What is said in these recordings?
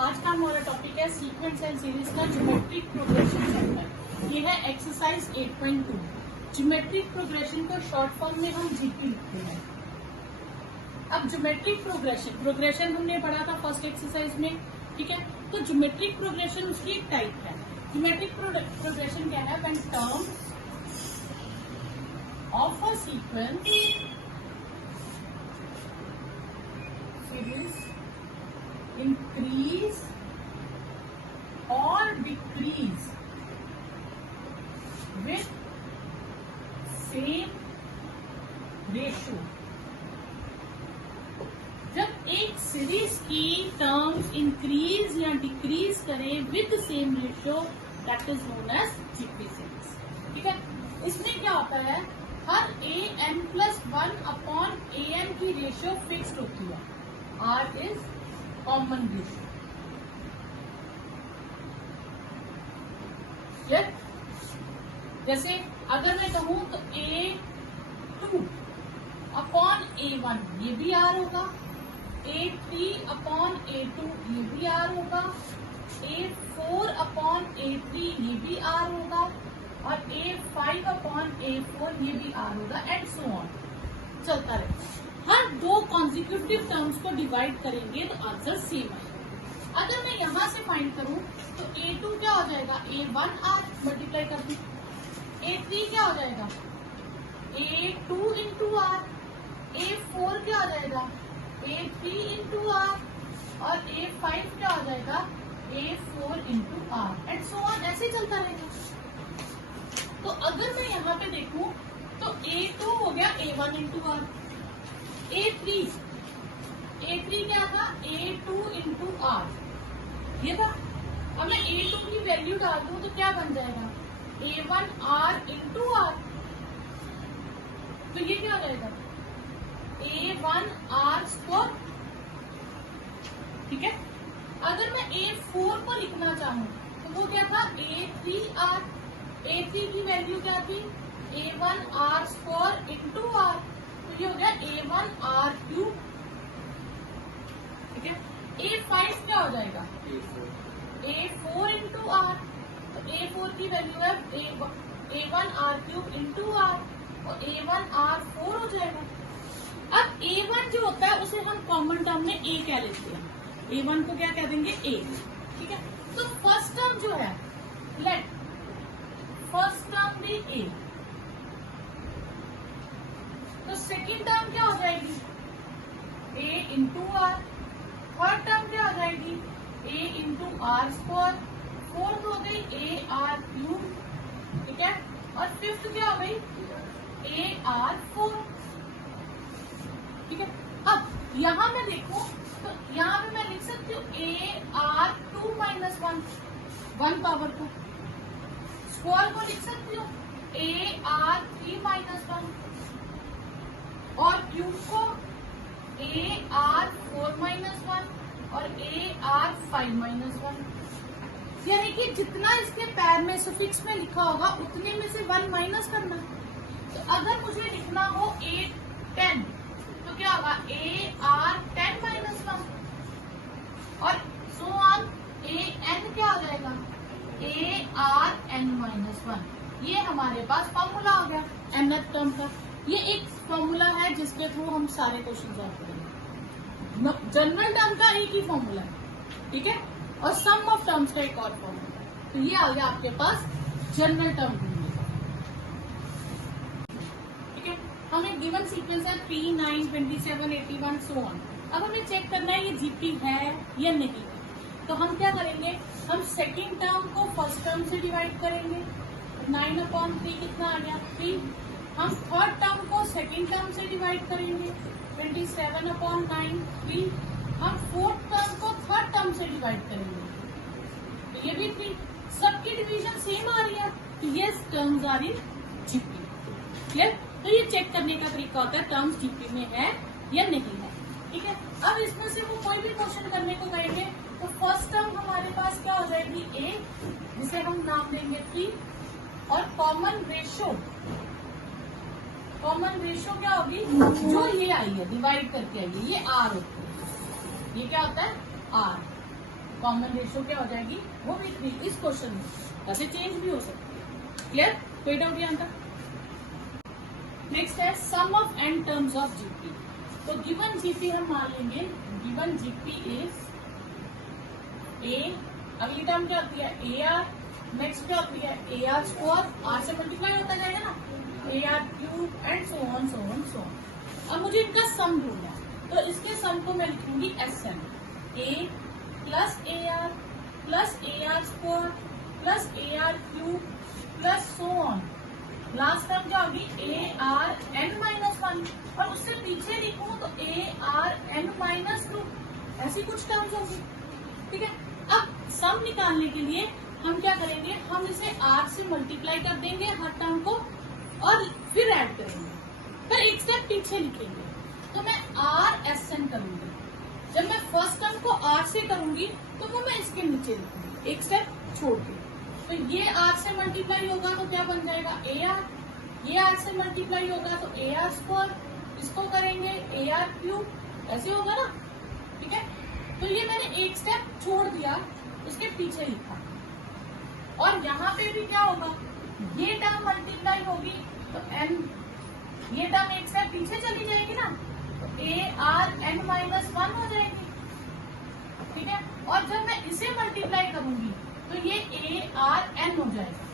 आज का हमारा टॉपिक है सीक्वेंस एंड सीरीज का ज्योमेट्रिक प्रोग्रेशन चैप्टर। ये है एक्सरसाइज 8.2। ज्योमेट्रिक प्रोग्रेशन को शॉर्ट फॉर्म में हम जीपी लिखते हैं। अब ज्योमेट्रिक प्रोग्रेशन हमने पढ़ा था फर्स्ट एक्सरसाइज में, ठीक है। तो ज्योमेट्रिक प्रोग्रेशन उसकी एक टाइप है। ज्योमेट्रिक प्रोग्रेशन क्या है? When terms of a sequence series increase or decrease with same ratio। जब एक सीरीज की टर्म्स इंक्रीज या डिक्रीज करें with same ratio, that is known as GP series, ठीक है। इसमें क्या होता है, हर an+1 अपॉन an की रेशियो फिक्स्ड होती है। R is common ratio. जैसे अगर मैं कहूं तो A2 अपॉन A1 ये भी R होगा, A3 अपॉन A2 ये भी R होगा, A4 अपॉन A3 ये भी R होगा और A5 अपॉन A4 ये भी R होगा, एंड सो ऑन चलता रहेगा। हर दो कॉन्जिक्यूटिव टर्म्स को डिवाइड करेंगे तो आंसर सेम है। अगर मैं यहां से फाइंड करूं तो A2 क्या हो जाएगा, A1R मल्टीप्लाई कर दूं। A3 क्या हो जाएगा, A2 इंटू R। A4 क्या हो जाएगा, A3 इंटू R। और A5 क्या हो जाएगा, A4 into R, and so on ऐसे चलता रहेगा। तो अगर मैं यहाँ पे देखूं तो A2 हो गया A1 इंटू R। A3 क्या था, A2 इंटू R ये था। अब मैं A2 की वैल्यू डाल दूं तो क्या बन जाएगा, A1R इंटू R। तो ये क्या हो जाएगा, A1R², ठीक है। अगर मैं A4 को लिखना चाहूं तो वो क्या था, A3R। A3 की वैल्यू क्या थी, A1R² इंटू R। तो ये हो गया A1R3, ठीक है। A5 क्या हो जाएगा, A4 इंटू R। तो A4 की वैल्यू है A1R³ इंटू R और A1R4 हो जाएगा। अब A1 जो होता है उसे हम कॉमन टर्म में A कह लेते हैं। A1 को क्या कह देंगे, A, ठीक है। तो फर्स्ट टर्म जो है, लेट फर्स्ट टर्म भी A, तो सेकेंड टर्म क्या हो जाएगी, A into R। Third term क्या हो जाएगी, A इंटू R²। फोर्थ हो गई AR3, ठीक है। और फिफ्थ क्या हो गई, AR4, ठीक है। अब यहां मैं देखूं तो यहां पे मैं लिख सकती हूँ AR2-1, 1 पावर को स्क्वायर को लिख सकती हूँ AR3-1 और क्यूब को AR4-1 और AR5-1। यानी कि जितना इसके पैर में सुफिक्स में लिखा होगा उतने में से 1 माइनस करना। तो अगर मुझे लिखना हो A10 तो क्या होगा, AR10-1 और सो ऑन AN क्या हो जाएगा, ARN-1। ये हमारे पास फॉर्मूला हो गया nth टर्म का। ये एक फॉर्मूला है जिसके थ्रू हम सारे क्वेश्चन सॉल्व करेंगे। जनरल टर्म का एक ही फॉर्मूला है, ठीक है, और सम ऑफ टर्म्स का एक और फॉर्मूला है। तो ये आ गया आपके पास जनरल टर्म ढूंढने का, ठीक है। हमें गिवन सीक्वेंस है 3, 9, 27, 81 सो ऑन। अब हमें चेक करना है ये जीपी है या नहीं है। तो हम क्या करेंगे, हम सेकेंड टर्म को फर्स्ट टर्म से डिवाइड करेंगे। 9/3 कितना आ गया, 3। हम थर्ड टर्म को सेकेंड टर्म से डिवाइड करेंगे, 27/9, 3। हम फोर्थ टर्म को थर्ड टर्म से डिवाइड करेंगे, तो ये भी 3। सबकी डिवीजन सेम आ रही है, तो ये terms are in GP, clear. तो ये चेक करने का तरीका होता है टर्म्स जीपी में है या नहीं है, ठीक है। अब इसमें से वो कोई भी क्वेश्चन करने को कहेंगे तो फर्स्ट टर्म हमारे पास क्या हो जाएगी, A, जिसे हम नाम देंगे 3, और कॉमन रेशियो क्या होगी, जो ये आई है डिवाइड करके आई है, ये R होती है। ये क्या होता है, R, कॉमन रेशियो क्या हो जाएगी, वो भी 3 इस क्वेश्चन में, ऐसे चेंज भी हो सकती है। क्लियर, कोई डाउट यहाँ तक? नेक्स्ट है sum of n terms of GP. तो गिवन जीपी हम मान लेंगे, गिवन जीपी इज ए, अगली टर्म क्या होती है ए आर, नेक्स्ट क्या होती है ए आर स्क्वायर, आर से मल्टीप्लाई होता जाएगा ना, ए R cube and so on so on so on. अब मुझे इनका सम ढूंढना है, तो इसके सम को मैं लिखूंगी S N, A plus A R square plus A R cube plus so on, last term क्या होगी ए आर एन माइनस 1, और उससे पीछे लिखूं तो ए आर एन माइनस 2, ऐसी कुछ टर्म्स होगी। ठीक है, अब सम निकालने के लिए हम क्या करेंगे, हम इसे r से मल्टीप्लाई कर देंगे हर टर्म को और फिर ऐड करेंगे, पर एक स्टेप पीछे लिखेंगे। तो मैं r एस एन करूंगी, जब मैं फर्स्ट टर्म को r से करूंगी तो वो मैं इसके नीचे लिखूंगी एक स्टेप छोड़ के। तो ये r से मल्टीप्लाई होगा तो क्या बन जाएगा ए आर, ये r से मल्टीप्लाई होगा तो ए आर स्क्वायर, इसको करेंगे ए आर क्यूब, ऐसे होगा ना। ठीक है, तो ये मैंने एक स्टेप छोड़ दिया, उसके पीछे लिखा, और यहाँ पे भी क्या होगा, ये टर्म मल्टीप्लाई होगी तो n, ये टर्म एक स्टेप पीछे चली जाएगी ना, तो ए आर एन माइनस 1 हो जाएगी। ठीक है, और जब मैं इसे मल्टीप्लाई करूंगी तो ये ए आर एन हो जाएगा।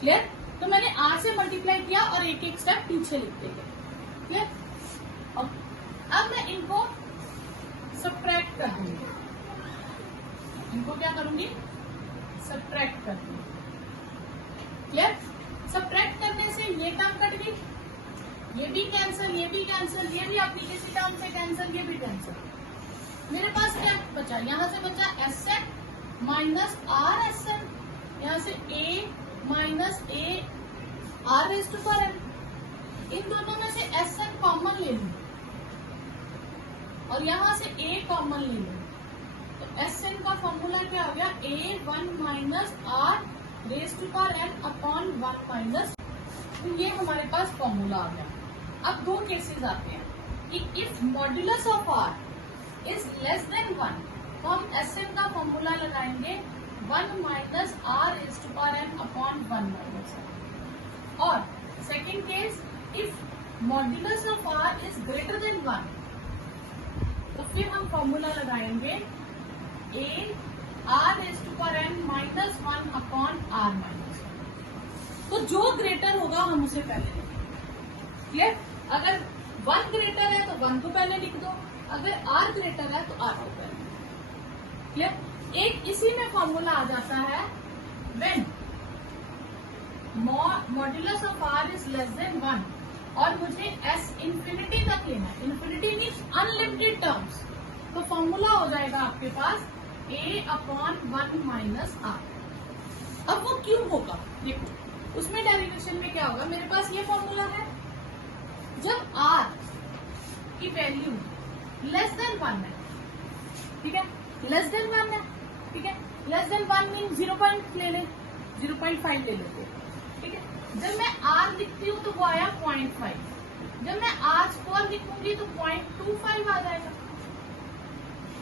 क्लियर, तो मैंने r से मल्टीप्लाई किया और एक एक स्टेप पीछे लिखते गए। क्लियर, अब मैं इनको सब्ट्रैक्ट कर दूंगी, इनको क्या करूंगी, सब्ट्रैक्ट कर दूंगी। क्लियर, सब्ट्रैक्ट करने से ये टर्म कट गई, ये भी कैंसिल, ये भी कैंसिल, ये भी अपनी किसी टर्म से कैंसिल, ये भी कैंसिल। मेरे पास क्या बचा, यहाँ से बचा S N minus R S N, यहाँ से A minus A R raise to power N, इन दोनों में से एस एन कॉमन ले लूं और यहाँ से a कॉमन ले लो, तो एस एन का फॉर्मूला क्या हो गया, A 1 minus R raise to power N upon 1 minus, तो ये हमारे पास फॉर्मूला आ गया। अब दो केसेस आते हैं कि if modulus of R is less than 1, तो हम एस एन का फॉर्मूला लगाएंगे 1 minus R raise to power N upon 1 minus N, और second case if modulus of R is greater than 1, तो फिर हम फॉर्मूला लगाएंगे A R raise to power N minus 1 upon R minus 1। तो जो greater होगा हम उसे पहले लिखेंगे। क्लियर, अगर 1 ग्रेटर है तो 1 को पहले लिख दो, अगर आर ग्रेटर है तो आर को पहले। क्लियर, एक इसी में फॉर्मूला आ जाता है when modulus of R is less than 1 और मुझे एस इंफिनिटी तक लेना है, इंफिनिटी मीन्स अनलिमिटेड टर्म्स, तो फॉर्मूला हो जाएगा आपके पास a अपॉन 1 माइनस आर। अब वो क्यों होगा, देखो उसमें डेरिवेशन में क्या होगा, मेरे पास ये फॉर्मूला है, जब r की वैल्यू लेस देन 1 है, ठीक है, लेस देन 1 है, ठीक है, लेस देन 1 मीन 0. ले ले, 0.5 ले लेते, ठीक है। जब मैं r लिखती हूँ तो वो आया 0.5, जब मैं r स्क्वायर लिखूंगी तो 0.25 आ जाएगा।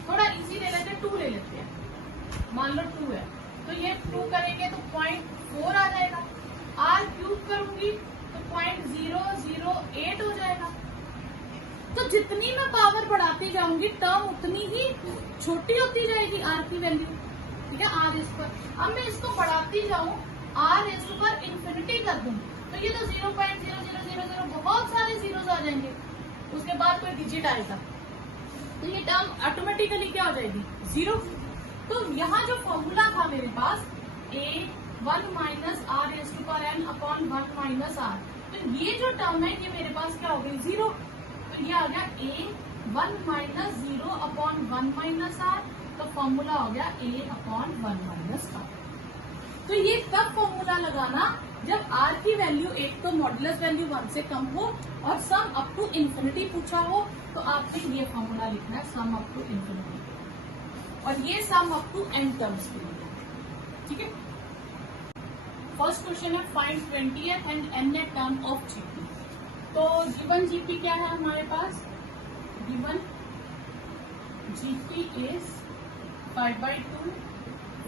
थोड़ा इजी ले लेते, 2 ले लेते हैं, मान लो 2 है तो ये 2 करेंगे तो 0.4 आ जाएगा, r क्यूब करूंगी तो 0.008 हो जाएगा। तो जितनी मैं पावर बढ़ाती जाऊंगी टर्म उतनी ही छोटी होती जाएगी r की वैल्यू, ठीक है, r इस पर। अब मैं इसको बढ़ाती जाऊं, r इस पर इंफिनिटी कर दूंगी तो ये तो 0.0000 बहुत सारे जीरोस आ जाएंगे, उसके बाद कोई डिजिट आएगा तो ये टर्म ऑटोमेटिकली क्या हो जाएगी, 0। तो यहाँ जो फॉर्मूला था मेरे पास a 1 minus R raise to power n upon 1 minus R, तो ये जो टर्म है ये मेरे पास क्या हो गई, 0। तो ये आ गया a 1 minus 0 upon 1 minus R, तो फॉर्मूला हो गया a अपॉन 1 माइनस आर। तो ये तब फॉर्मूला लगाना जब r की वैल्यू एक तो मॉडुलस वैल्यू 1 से कम हो और सम अप टू इंफिनिटी पूछा हो, तो आपने ये फॉर्मूला लिखना है सम अप टू इंफिनिटी, और ये sum up to n terms के लिए, ठीक है। फर्स्ट क्वेश्चन है find 20th and nth term of GP. तो गिवन जीपी क्या है हमारे पास, given GP is 5/2,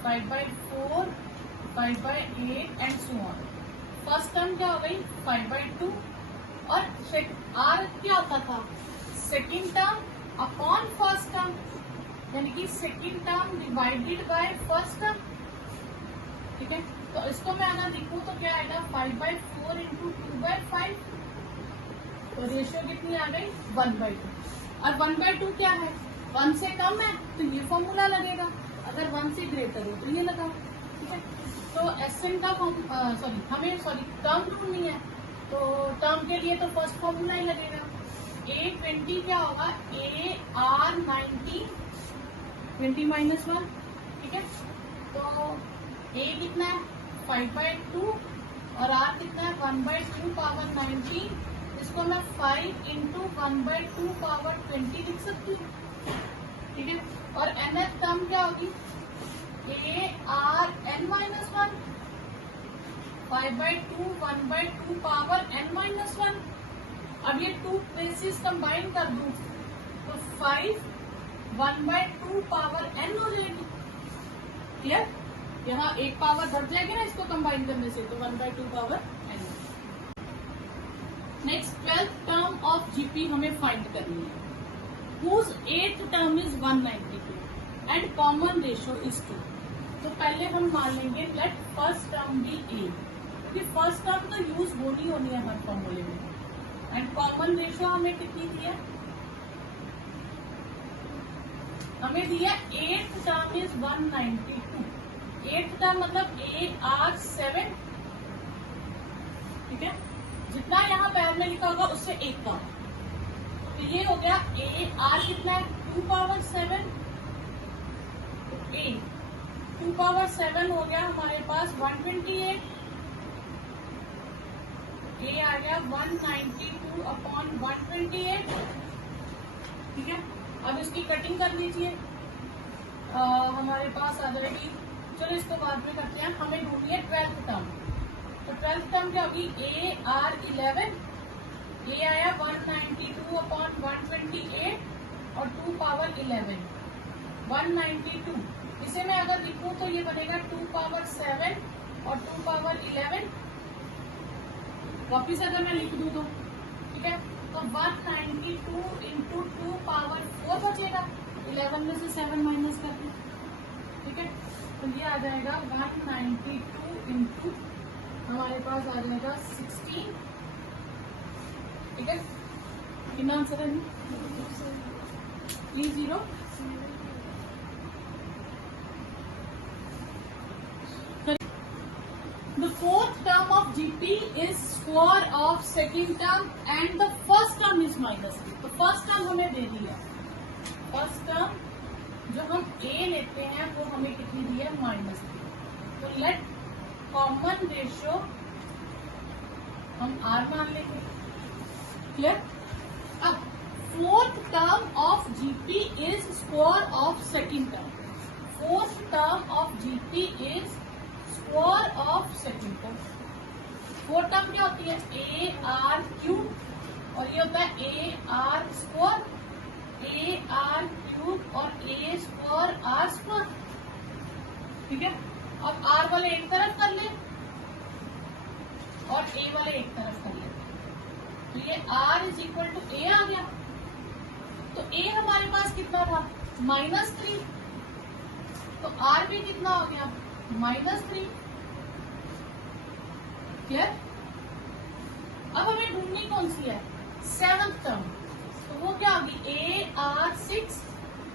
5/4, 5/8 and so on. First term क्या हो गई 5/2 और आर क्या होता था second term upon first term, यानी कि second term divided by first term. ठीक है, तो इसको मैं अगर लिखूं तो क्या आएगा 5/4 इंटू 2/5, तो रेशियो कितनी आ गई 1/2। और 1/2 क्या है 1 से कम है तो ये फॉर्मूला लगेगा, अगर 1 से ग्रेटर हो तो ये लगाओ। ठीक है, तो एसएन का हमें टर्म ढूंढनी है, तो टर्म के लिए तो फर्स्ट फॉर्मूला ही लगेगा। A20 क्या होगा AR90, 20 माइनस 1। ठीक है, तो A कितना है 5/2 और R कितना है 1/2 पावर 19। इसको मैं 5 इंटू 1/2 पावर 20 लिख सकती हूँ। ठीक है, और nth टर्म क्या होगी ARn-1, 5/2 1/2 पावर n-1। अब ये 2 बेसिस कंबाइन कर दूं तो 5 1/2 पावर n हो जाएगी। क्लियर, यहाँ एक पावर घट जाएगी ना इसको कंबाइन करने से, तो 1/2 power n। Next 12th term of GP हमें फाइंड करनी है, whose 8th term is 192 and common ratio is 2। तो पहले हम मान लेंगे लेट फर्स्ट टर्म बी ए, क्योंकि फर्स्ट टर्म तो यूज होनी है हर फॉर्मूले में। एंड कॉमन रेशियो हमें कितनी दी है, हमें दिया 8th term is 192। 8th term मतलब AR7। ठीक है, जितना यहाँ पैर में लिखा होगा उससे एक कम, तो ये हो गया AR कितना है 2 पावर 7, A 2 पावर 7 हो गया हमारे पास 128। A आ गया 192 अपॉन 128। ठीक है, अब इसकी कटिंग कर लीजिए, हमारे पास आ जाएगी, चलो इसको बाद में करते हैं, हमें ढूंढनी है 12th टर्म। तो 12th टर्म क्या होगी AR11। A आया 192 अपॉन 128 और 2 पावर 11 192। इसे मैं अगर लिखूं तो ये बनेगा 2 पावर 7 और 2 पावर 11। वापिस अगर मैं लिख दूं तो ठीक है, तो 192 इंटू 2 पावर 4 बचेगा, 11 में से 7 माइनस कर दूं। ठीक है, तो ये आ जाएगा 192 इंटू हमारे पास आ जाएगा 16। ठीक है, कितना आंसर है 30। The fourth term of GP is square of second term and the first term is -3। तो फर्स्ट टर्म हमें दे दी है, फर्स्ट टर्म जो हम A लेते हैं वो हमें कितनी दी है -3। तो लेट कॉमन रेशियो हम R मान लेंगे। क्लियर, अब fourth term of GP is square of second term. Fourth term of GP is square of second term. Fourth term क्या होती है AR³ और ये होता है AR², AR³ और A²R²। ठीक है, अब R वाले एक तरफ कर ले और A वाले एक तरफ कर ले, तो ये R is equal to A आ गया। तो A हमारे पास कितना था -3, तो R भी कितना हो गया -3। क्लियर, अब हमें ढूंढनी कौन सी है 7th टर्म, तो वो क्या होगी AR6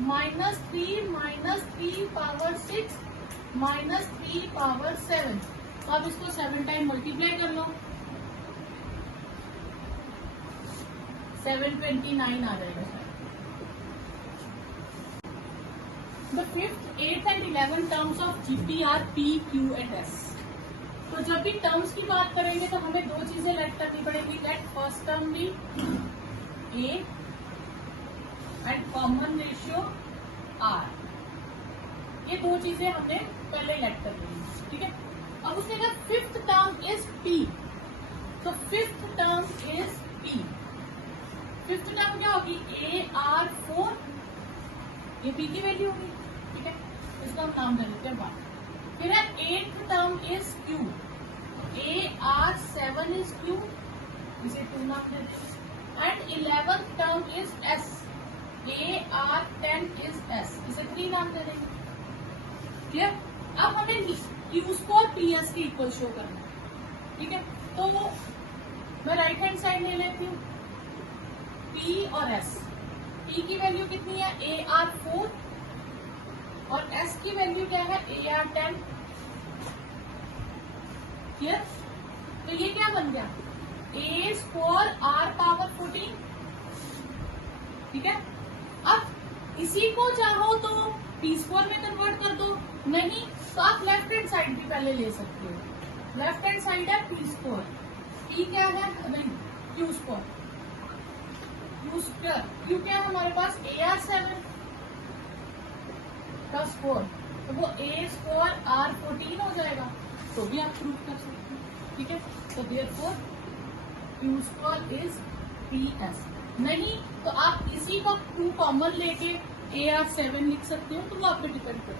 -3 पावर 6 -3 पावर 7। तो अब इसको 7 टाइम मल्टीप्लाई कर लो, 729 आ जाएगा। The 5th, 8th and 11th terms of GP are P, Q and S। तो जब भी टर्म्स की बात करेंगे तो हमें दो चीजें लेट करनी पड़ेगी, लेट फर्स्ट टर्म भी A and common ratio R। ये दो चीजें हमने पहले लेट कर ली। ठीक है, अब उसने कहा 5th टर्म इज P, तो 5th term is P। 5th term क्या होगी AR4, ये P की वैल्यू होगी। ठीक है, इसको हम नाम दे देते हैं 1। फिर है 8th term is Q, AR7 is Q, इसे 2 नाम दे देंगे। And 11th term is S, AR10 is S, इसे 3 नाम दे देंगे। क्लियर? अब हमें Q स्क्वायर PS के इक्वल शो करना है, ठीक है। तो मैं राइट हैंड साइड ले लेती हूँ, P और S। P की वैल्यू कितनी है? AR4 और S की वैल्यू क्या है? AR10। क्लियर? तो ये क्या बन गया? A स्क्वायर R पावर 14, ठीक है। अब इसी को चाहो तो P स्क्वायर में कन्वर्ट कर दो, नहीं तो आप लेफ्ट हैंड साइड भी पहले ले सकते हो। लेफ्ट हैंड साइड है P स्क्वायर, P क्या है? नहीं, Q square, Q square, Q क्या है हमारे पास? AR7 का स्क्वायर, तो वो A स्क्वायर R14 हो जाएगा, तो भी आप प्रूव कर सकते हैं, ठीक है। तो therefore Q square is PS। नहीं तो आप इसी को 2 कॉमन लेके AR7 लिख सकते हो, तो वो आप पे डिपेंड करता है।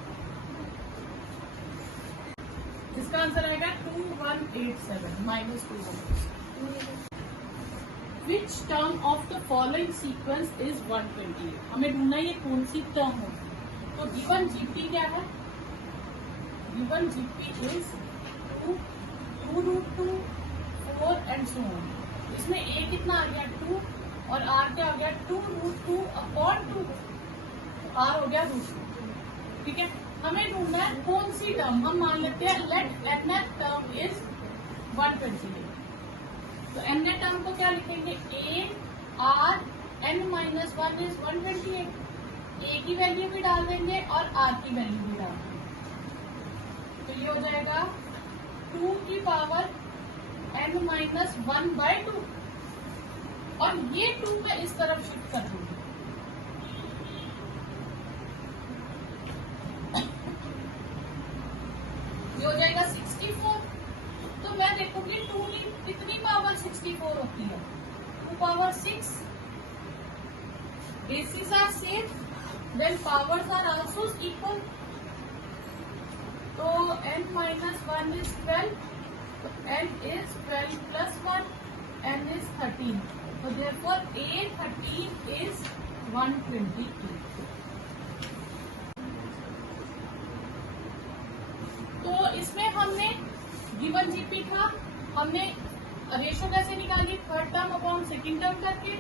इसका आंसर आएगा 2187 -2। विच term of the following sequence is 128? हमें ढूंढना ये कौन सी टर्म होगी। तो गिवन GP क्या है? Given GP is 2, 2√2, 4 and so on. इसमें A कितना आ गया? 2 और R क्या हो गया? 2√2 अपॉन 2, R हो गया √2, ठीक है। हमें ढूंढना है कौन सी टर्म। हम मान लेते हैं लेट nth टर्म इज 128। तो nth टर्म को क्या लिखेंगे? AR n-1 is 128। A की वैल्यू भी डाल देंगे और R की वैल्यू भी डाल देंगे, तो ये हो जाएगा 2 की पावर n-1/2, और ये 2 मैं इस तरफ शिफ्ट कर दूंगी। ये हो जाएगा 64। तो मैं देखूंगी 2 की कितनी पावर 64 होती है? 2 power 6। Basis are same, then powers are also equal. तो n-1 इज 12, तो n is 12 plus 1, n is 13। तो देयरफॉर A13 इज 122। तो इसमें हमने गिवन GP था, हमने रेशो कैसे निकाली? Third term upon second term करके।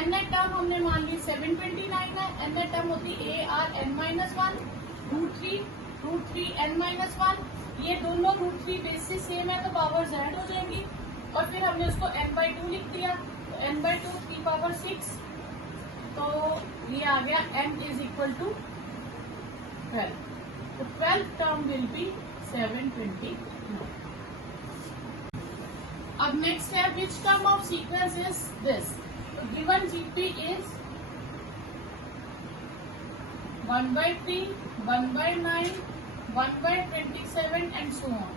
nth टर्म हमने मान ली 729 है, nth टर्म होती AR n-1, √3 n-1। ये दोनों √3 बेसिस सेम है, तो पावर Z हो जाएगी, और फिर हमने उसको n/2 लिख दिया, तो n/2 3 पावर 6, तो ये आ गया n इज इक्वल टू 12। तो 12th टर्म विल बी 722। अब नेक्स्ट है which term of sequence is this. तो given GP is 1/3, 1/9, 1/27 and so on.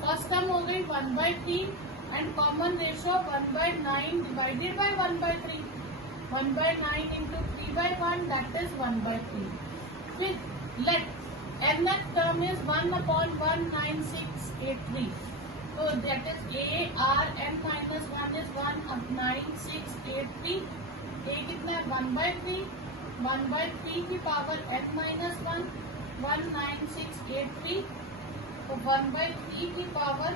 First term हो गई 1/3 and common ratio 1/9 divided by 1/3, 1/9 into 3/1, that is 1/3। फिर let nth term is 1/19683, so that is AR n-1 is 19683। A कितना है? 1/3, 1/3 की power n-1, 19683, तो 1/3 की power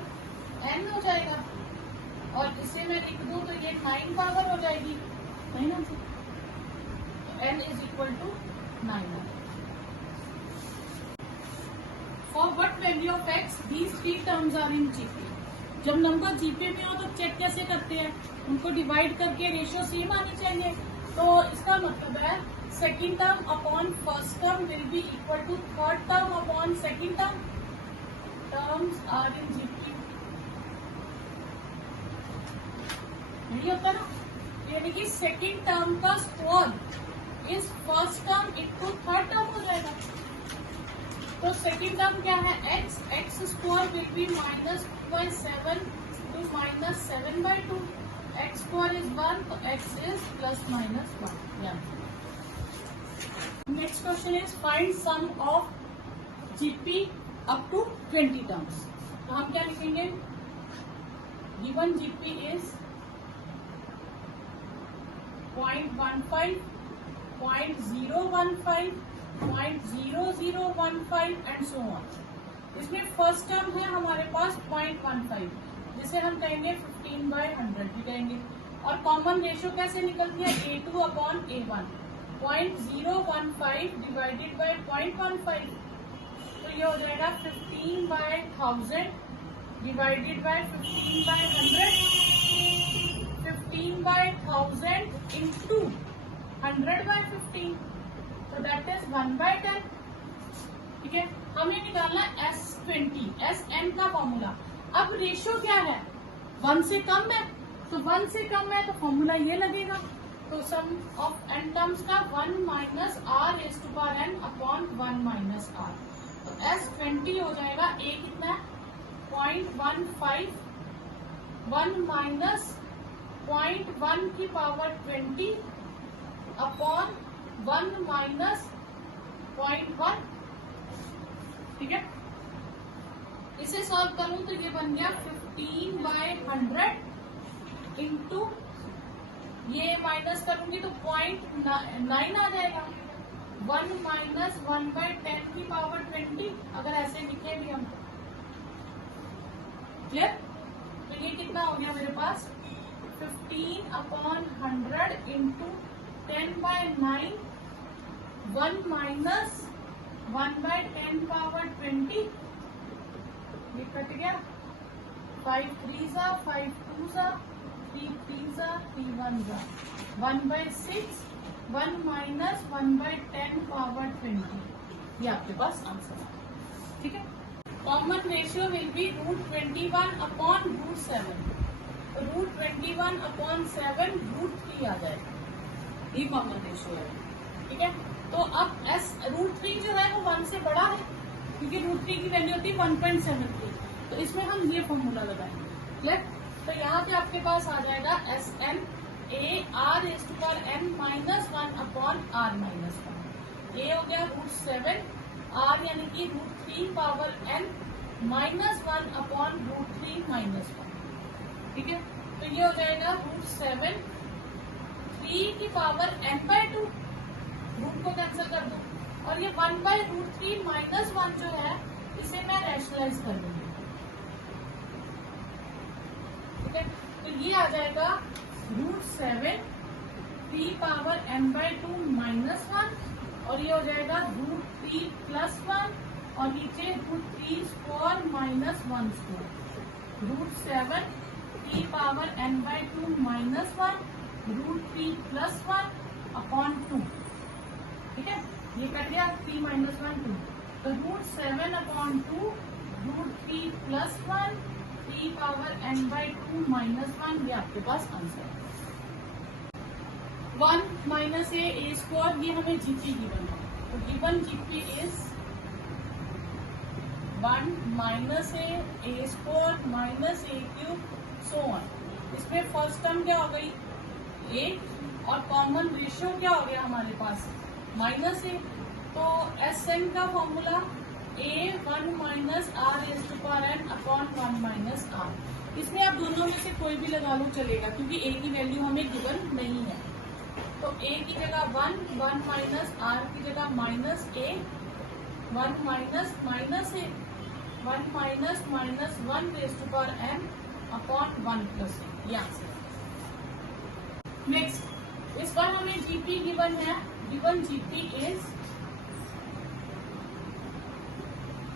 n हो जाएगा, और इसे मैं लिख दूं तो ये 9 पावर हो जाएगी, नहीं ना? तो n is equal to 9। For what value of x these 3 terms are in GP? जब नंबर GP में हो तो चेक कैसे करते हैं? उनको डिवाइड करके रेशियो सेम आनी चाहिए। तो इसका मतलब है second term upon first term will be equal to third term upon second term. Terms are in GP, नहीं होता ना? यानी कि सेकंड टर्म का square is first term into third term हो जाएगा। तो सेकंड टर्म क्या है? x square will be -2/7 to -7/2। x square is 1, तो x is ±1। Next question is find sum of GP up to 20 terms. तो हम क्या लिखेंगे, given GP is 0.15, 0.015, 0.0015 and so on. इसमें फर्स्ट टर्म है हमारे पास 0.15, जिसे हम कहेंगे 15/100 भी कहेंगे। और कॉमन रेशियो कैसे निकलती है, A2/A1, 0.015 डिवाइडेड बाय 0.15, तो ये हो जाएगा 15/1000 डिवाइडेड बाय 15/100, 15/1000 इंटू 100/15, तो दैट इज 1/10। ठीक है, हमें निकालना S20, SN का फॉर्मूला। अब रेशियो क्या है, 1 से कम है, तो 1 से कम है तो फॉर्मूला ये लगेगा। तो सम ऑफ n टर्म्स का 1 minus r raise to power n upon 1 minus r। तो S20 हो जाएगा, a कितना है 0.15, 1 माइनस 0.1 की पावर 20 अपॉन 1 माइनस 0.1। ठीक है, इसे सॉल्व करूं तो ये बन गया 15/100 इंटू, ये माइनस करूंगी तो 0.9 आ जाएगा, 1 माइनस 1/10 की पावर 20, अगर ऐसे लिखे भी हम। क्लियर? तो ये कितना हो गया मेरे पास 15/100 इंटू 10/9, 1 माइनस 1/10 पावर 20, ये कट गया, 5 3 जा, 5 2 जा, 3 3 जा, 3 1 जा, 1/6, 1 माइनस 1/10 पावर 20, ये आपके पास आंसर है। ठीक है, कॉमन रेशियो विल बी √21/√7, तो √21/7 √3 आ जाएगा, ये कॉमन रेशियो है। ठीक है, तो अब √3 जो है वो 1 से बड़ा है, क्योंकि √3 की वैल्यू होती है 1.73, तो इसमें हम ये फॉर्मूला लगाएंगे। क्लियर? तो यहाँ पे आपके पास आ जाएगा SN A r raise to power n minus 1 upon r minus 1, ये हो गया √7, r यानी कि √3 power n minus 1 upon √3 minus 1। ठीक है, तो ये हो जाएगा √7, 3 की पावर n/2, रूट को कैंसिल कर दो, और ये 1/√3 माइनस 1 जो है इसे मैं रैशनलाइज कर दूंगी। ठीक है, तो ये आ जाएगा √7, 3 पावर n/2 माइनस 1, और ये हो जाएगा √3 प्लस 1, और नीचे √3 square minus 1 square, √7, 3 power n/2 minus 1, √3 plus 1 upon 2। ठीक है, ये कट गया, 3 माइनस 1 2, तो √7/2, √3 प्लस 1, 3 पावर n/2 माइनस 1, ये आपके पास आंसर है। 1 माइनस a स्क्वायर, ये हमें जीपी गिवन है, तो given GP is 1 minus a square minus a cube so on. इसमें फर्स्ट टर्म क्या हो गई a, और कॉमन रेशियो क्या हो गया हमारे पास -a, तो SN का formula A1 minus r raise to power n upon 1 minus r। इसमें आप दोनों में से कोई भी लगा लो चलेगा, क्योंकि a की वैल्यू हमें गिवन नहीं है। तो a की जगह 1 माइनस r की जगह minus a, 1 minus minus a, 1 minus minus 1 raise to power n upon 1 plus a, ये आंसर। नेक्स्ट, इस बार हमें जीपी गिवन है, given GP is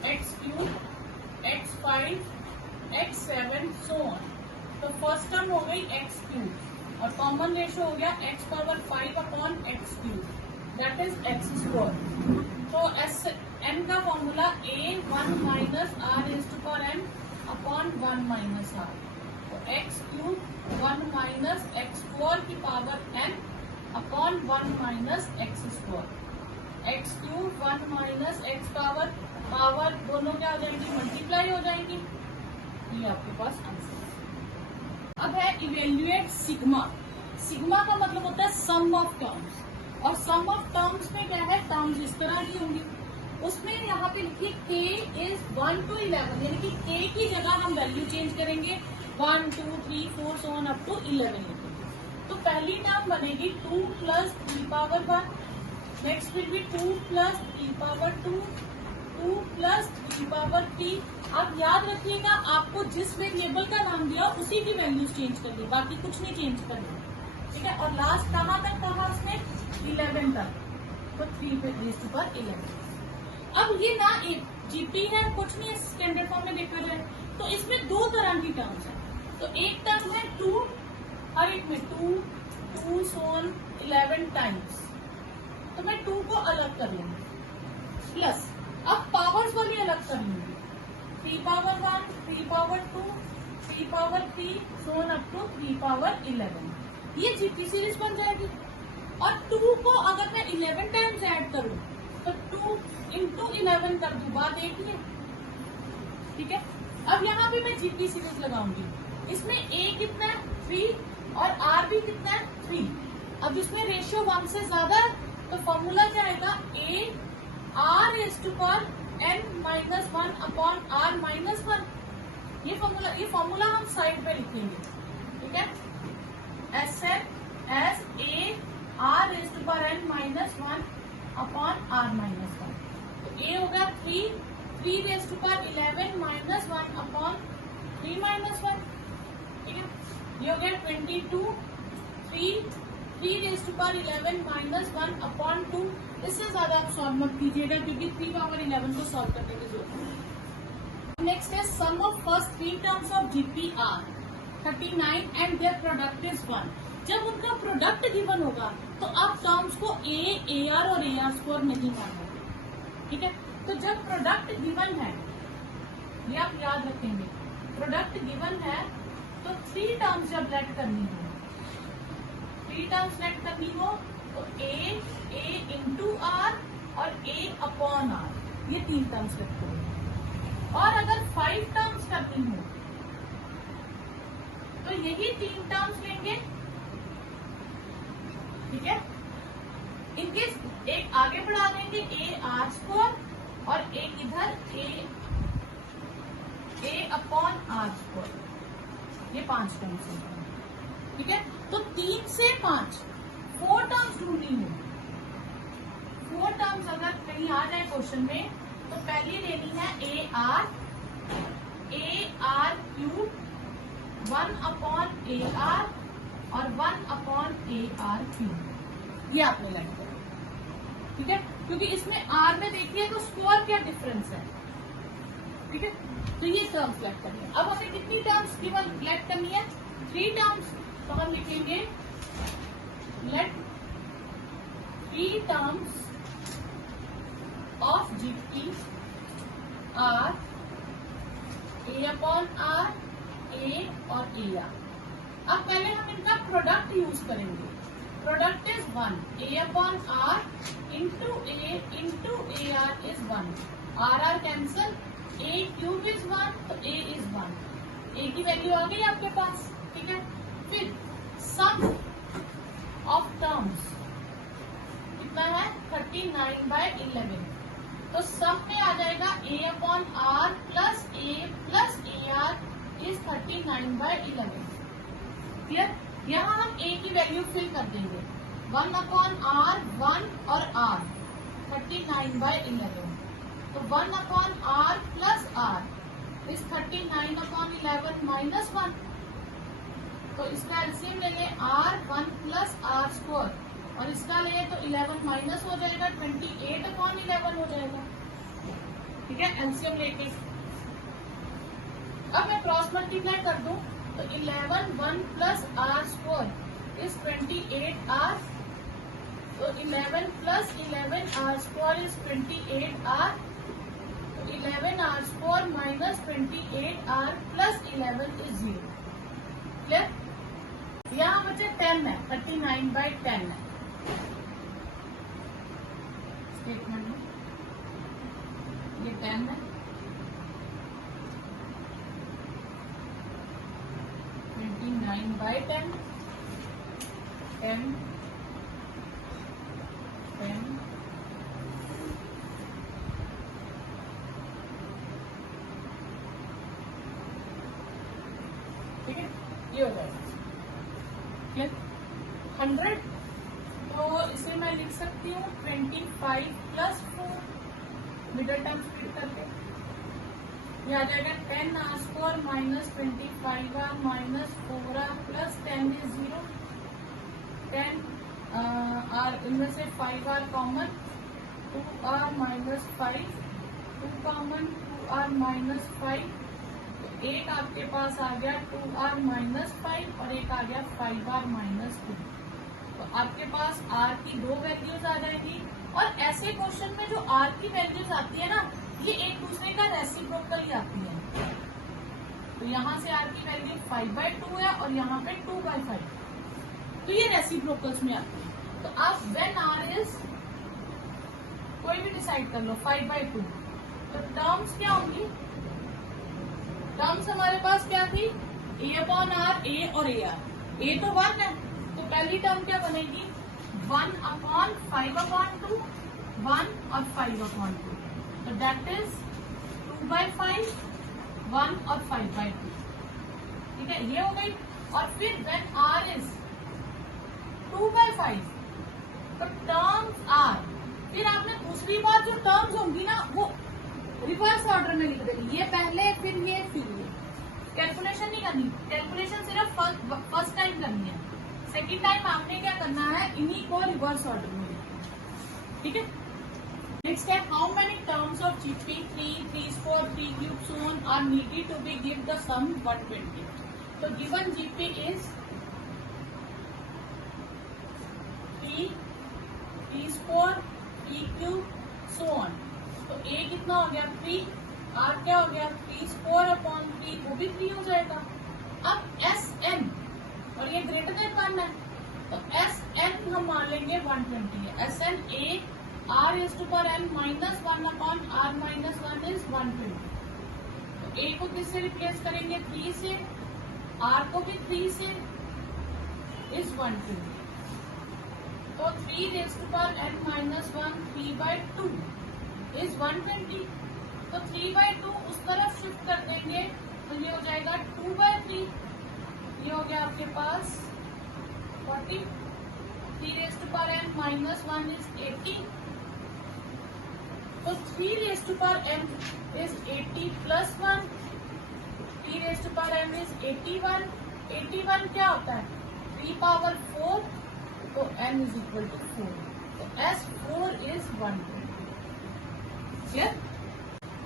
x3, x5, x7 so on. तो फर्स्ट टर्म हो गई x3, और कॉमन रेशियो हो गया x⁵/5/x3, दैट इज x²। तो SN का formula A1 minus r raise to power n upon 1 minus r, तो x3 1 माइनस x² की power n upon 1 minus x², x3 1 minus x power दोनों क्या हो जाएंगी, मल्टीप्लाई हो जाएंगी, ये आपके पास आंसर है। अब है इवेल्युएट सिग्मा। सिग्मा का मतलब होता है सम ऑफ टर्म्स, और सम ऑफ टर्म्स में क्या है, टर्म्स इस तरह की होंगी, उसमें यहाँ पे लिखिए k इज 1 to 11, यानी कि k की जगह हम वैल्यू चेंज करेंगे 1 2 3 4 so on up to 11 लिखेंगे। तो पहली टर्म बनेगी 2 plus 3 power 1, next will be 2 plus 3 power 2, 2 plus 3 power 3। आप याद रखिएगा आपको जिस वेरिएबल का नाम दिया उसी की वैल्यूज चेंज करनी, बाकी कुछ नहीं चेंज करना, ठीक है। और लास्ट कहाँ तक कहा उसने 11 तक, तो 3 पे रेज़ टू पावर 11। अब ये ना एक जीपी है, कुछ नहीं स्टैंडर्ड फॉर्म में देखा जाए तो इसमें दो तरह की टर्म्स है। तो एक टर्म है 2, हर एक में 2 2 सोन 11 टाइम्स, तो मैं 2 को अलग कर लूंगी, प्लस अब पावर्स वाली अलग कर लूंगी 3 power 1 3 power 2 3 power 3 so on up to 3 power 11। ये जीपी सीरीज बन जाएगी। और 2 को अगर मैं 11 टाइम्स ऐड करूं तो 2 इंटू 11 कर दूं, बात एक ही है, ठीक है। अब यहाँ पे मैं जीपी सीरीज लगाऊंगी, इसमें a कितना है 3 और r भी कितना है 3। अब इसमें रेशियो 1 से ज्यादा है तो फॉर्मूला क्या आएगा a r raise to power n-1 upon r minus 1। ये फॉर्मूला हम साइड पे लिखेंगे, ठीक है। S S a r raise to power n-1 upon r minus 1। तो a होगा 3 raise to power 11 minus 1 upon 3 minus 1, ठीक है। ये हो गया 22 3 raise to power 11 minus 1 upon 2। इससे ज्यादा आप सॉल्व मत कीजिएगा क्योंकि 3 पावर 11 को सॉल्व करने की जरूरत है। नेक्स्ट है sum of first 3 terms of GP are 39 and their product is 1। जब उनका प्रोडक्ट गिवन होगा तो आप टर्म्स को ए आर और ए आर स्क्वायर नहीं मानोगे, ठीक है। तो जब प्रोडक्ट गिवन है, ये आप याद रखेंगे, प्रोडक्ट गिवन है तो 3 टर्म्स जब लेट करनी हो, 3 टर्म्स लेट करनी हो तो a इंटू आर और a अपॉन आर, ये 3 टर्म्स लेट करेंगे। और अगर 5 टर्म्स करनी हो तो यही 3 टर्म्स लेंगे, ठीक है। इनके एक आगे बढ़ा देंगे a आर स्क्वायर और एक इधर a अपॉन आर स्क्वायर, ये 5 टर्म्स हैं, ठीक है। तो 3 से 5 4 टर्म्स ढूंढनी हो, 4 टर्म्स अगर कहीं आ जाए क्वेश्चन में तो पहली लेनी है ए R cube 1 upon A R और 1 अपॉन ए आर क्यूब, ये आपने लाइन करा, ठीक है। क्योंकि इसमें आर में देखिए तो स्क्वायर क्या डिफरेंस है, ठीक है। तो ये टर्म्स लेट करनी है। अब हमें कितनी टर्म्स केवल लेट करनी है 3 टर्म्स, तो हम लिखेंगे let 3 terms of GP are A upon R A और ए आर। अब पहले हम इनका प्रोडक्ट यूज करेंगे, product is 1 A upon R into A R is 1, R cancel, A cube is 1 तो ए इज 1, ए की वैल्यू आ गई आपके पास, ठीक है। फिर सम ऑफ टर्म्स कितना है 39/11, तो सम में आ जाएगा a upon R plus A R is 39/11, clear. यहाँ हम a की वैल्यू फिल कर देंगे 1 अपॉन आर 1 और r 39/11, तो 1 upon R plus R is 39/11 minus 1, तो इसका एलसीएम ले लें r1 प्लस आर स्क्वायर और इसका ले तो 11 माइनस हो जाएगा 28/11 हो जाएगा, ठीक है। एलसीएम लेके अब मैं क्रॉस मल्टीप्लाई कर दूं तो 11 1 plus R square is 28 R, तो 11 plus 11 R square is 28 R, तो 11 R square minus 28 R plus 11 is 0, clear. यहाँ बचे 10 है, 39/10 है स्टेटमेंट में, ये 10 है, 29/10 10 10 ये हो जाएगा 100, तो इसे मैं लिख सकती हूँ 25 प्लस 4, मिडल टर्म स्प्लिट करके ये आ जाएगा 10r² minus 25r minus 4r plus 10 is 0, 10r इनमें से 5r common, 2r minus 5, 2 common, 2r minus 5, तो एक आपके पास आ गया 2r माइनस 5 और एक आ गया 5r माइनस 2। तो आपके पास r की दो वैल्यूज आ जाएगी, और ऐसे क्वेश्चन में जो r की वैल्यूज आती है ना, ये एक दूसरे का रेसिप्रोकल ही आती है। तो यहाँ से r की वैल्यू 5/2 है और यहाँ पे 2/5, तो ये रेसिप्रोकल्स में आती है। तो आप व्हेन r इज, कोई भी डिसाइड कर लो, 5/2, तो टर्म्स क्या होंगी? टर्म्स हमारे पास क्या थी? a/r, a और ar। a तो 1 है, तो पहली टर्म क्या बनेगी? 1/5/2, 1 और 5/2, तो दैट इज 2/5, 1 और 5/2। ठीक है, ये हो गई। और फिर व्हेन r इज 2/5, तो टर्म्स r, फिर आपने दूसरी बार जो टर्म्स होंगी ना, वो रिवर्स ऑर्डर में लिख देंगे, ये पहले फिर ये फिर ये। कैलकुलेशन नहीं करनी, कैलकुलेशन सिर्फ फर्स्ट टाइम करनी है, सेकेंड टाइम आपने क्या करना है, इन्हीं को रिवर्स ऑर्डर में लिखना। ठीक है, नेक्स्ट है how many terms of GP 3, 3/4, 3³ so on are needed to be give the sum 120। तो given GP is 3, 3/4, 3³ so on। तो a कितना हो गया 3, r क्या हो गया 3/4/3, वो भी 3 हो जाएगा। अब Sn, और ये ग्रेटर देन 1 है, तो Sn हम मान लेंगे 120 है। Sn a r⁻n minus 1/r minus 1 is 120। तो a को किससे रिप्लेस करेंगे? 3 से, r को भी 3 से, इज 120। तो 3⁻n माइनस 1 3/2 इज 120। तो 3/2 उस तरफ शिफ्ट कर देंगे, तो ये हो जाएगा 2/3, ये हो गया आपके पास 40। 3⁻n माइनस 1 इज 80, तो 3⁻n is 80 plus 1, 3⁻n is 81। 81 क्या होता है? 3/4, तो n इज इक्वल टू 4, तो S4 इज 120। क्लियर?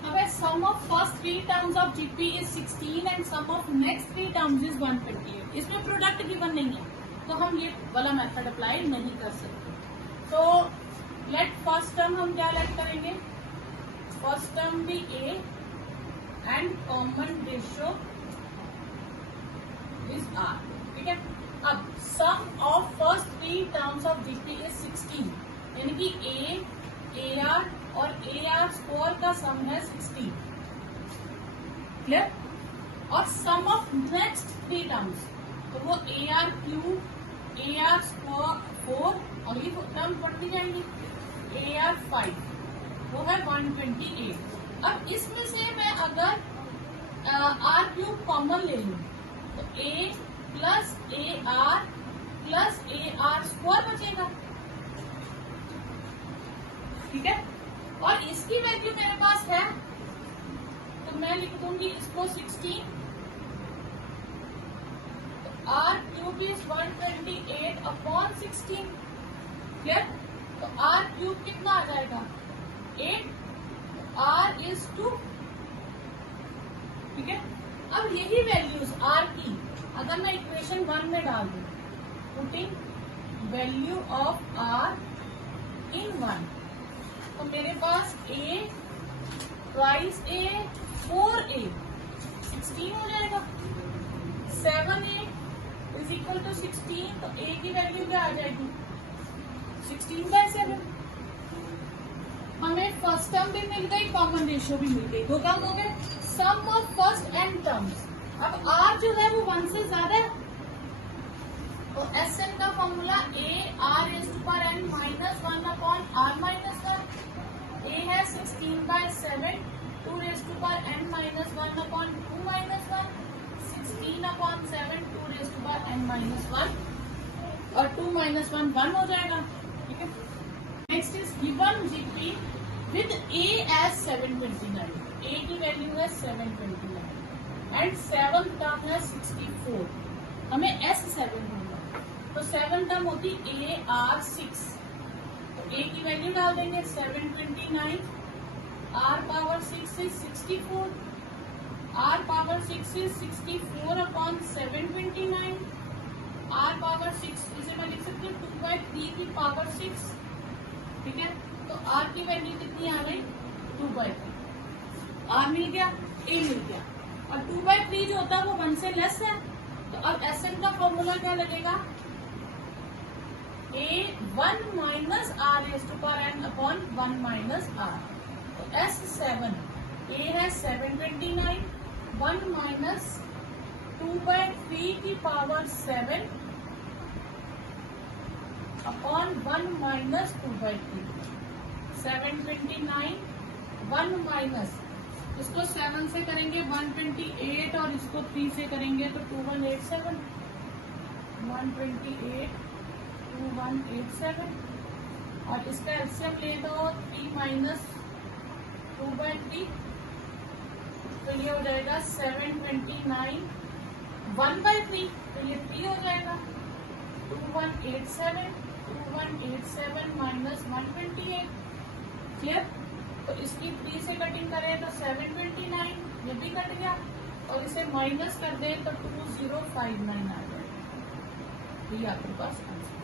अब sum of first 3 terms of GP is 16 and sum of next 3 terms is 128। इसमें प्रोडक्ट गिवन नहीं है, तो हम ये वाला मेथड अप्लाई नहीं कर सकते। तो लेट फर्स्ट टर्म हम क्या लेट करेंगे? फर्स्ट टर्म भी a and common ratio is r। ठीक है, अब sum of first 3 terms of GP is 16, यानी कि a, ar और ar² का सम है 16। क्लियर? और सम ऑफ नेक्स्ट 3 टर्म्स, तो वो ar3, ar4, अगली टर्म बढ़ती जाएंगी, ar5, वो है 128। अब इसमें से मैं अगर r³ कॉमन ले लूं, तो a plus ar plus ar² बचेगा। ठीक है, और इसकी वैल्यू मेरे पास है, तो मैं लिख दूंगी इसको 16, तो r³ इज 128/16। क्लियर? तो r³ कितना आ जाएगा? 8, r इज 2। ठीक है, अब यही वैल्यूज r की अगर मैं इक्वेशन 1 में डाल दूं, पुटिंग वैल्यू ऑफ r इन 1, तो मेरे पास a ट्वाइस a 4a 16 हो जाएगा। 7a इज इक्वल टू 16, तो a की वैल्यू क्या आ जाएगी? 16/7। हमें फर्स्ट टर्म भी मिल गई, कॉमन रेशियो भी मिल गई, 2 काम हो गए। सम ऑफ फर्स्ट एंड टर्म्स, अब r जो है वो 1 से ज्यादा है, तो Sn का formula a r⁻n minus 1/r minus 1, a है 16/7, 2⁻n minus 1/2 minus 1, 16/7 2 raised to power n minus 1 और 2 minus 1 1 हो जाएगा. ठीक है. Next is given GP with a as 729. a की वैल्यू है 729 एंड 7 टर्म है 64. हमें s7 होगा तो 7 टर्म होती AR6. तो a की वैल्यू डाल देंगे 729. r power 6 is 64. r power 6 is 64/729. r power 6 इसे मैं लिख सकती हूँ 2/3 की पावर 6. ठीक है. तो r की वैल्यू कितनी आ गई 2/3. r मिल गया, a मिल गया और 2/3 जो होता है वो 1 से लेस है. तो अब Sn का फॉर्मूला क्या लगेगा a1 minus r raised to power n upon 1 minus r. तो S7 a है 729 1 minus 2/3 की पावर 7 अपॉन 1 minus 2/3. 729 1 minus इसको 7 से करेंगे 128 और इसको 3 से करेंगे तो 2187. 128 2187 और इसका एलसीएम ले दो 3 minus 2/3 तो ये हो जाएगा 729 1/3 तो ये 3 हो जाएगा. 2187 minus 128. क्लियर. तो इसकी 3 से कटिंग करें तो 729 ये भी कट गया और इसे माइनस कर दें तो 2059 आ जाएगा. ये आपके पास आंसर.